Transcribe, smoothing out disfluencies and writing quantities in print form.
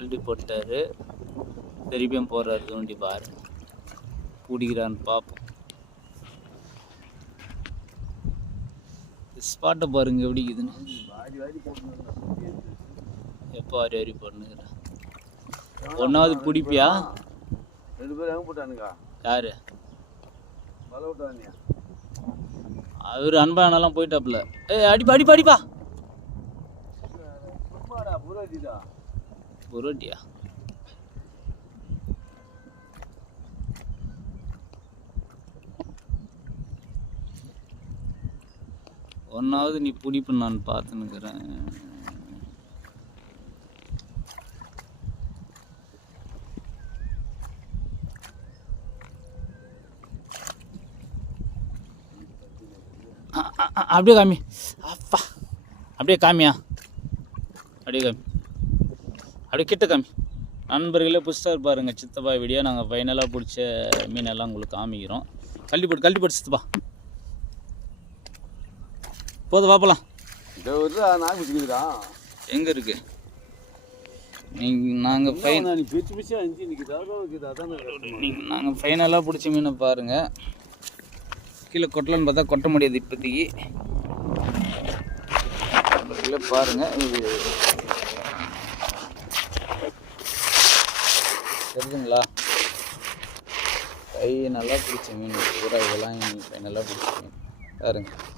கழட்டி போட்டார். திருப்பியும் போடுறாரு தூண்டி பாரு. பிடிக்கிறான்னு பார்ப்போம். ஸ்பாட்டை பாருங்க எப்படி இருக்குதுன்னு. எப்போ வாரி வாரி போட்டுனுக்குறேன். ஒன்றாவது பிடிப்பியா? 2 பேர் எங்கே போட்டானுங்க? யாரு? வலை விட்டானியா? அவர் அன்பானெல்லாம் போயிட்டாப்புல. அடிப்பா அடிப்பா அடிப்பா. புரோட்டியா? ஒன்றாவது நீ பிடிப்பு நான் பார்த்துன்னுக்குறேன். அப்படியே காமி. அப்பா அப்படியே காமியா, அப்படியே காமி, அப்படியே கிட்ட காமி. நண்பர்களே புதுசாக இருப்பாருங்க சித்தப்பா வீடியோ. நாங்கள் ஃபைனலாக பிடிச்ச மீனெல்லாம் உங்களுக்கு காமிக்கிறோம். கள்ளி போட்டு சித்தப்பா போதும் வாப்பலாம். எங்கே இருக்கு? நாங்கள் நாங்கள் ஃபைனலாக பிடிச்ச மீனை பாருங்கள். கீழே கொட்டலான்னு பார்த்தா கொட்ட முடியாது இப்போதைக்கு. பாருங்கள், இது தெரியுதுங்களா? கை நல்லா பிடிச்ச மீன் பூரா. இதெல்லாம் ஃபைனலாக பிடிச்ச மீன் பாருங்கள்.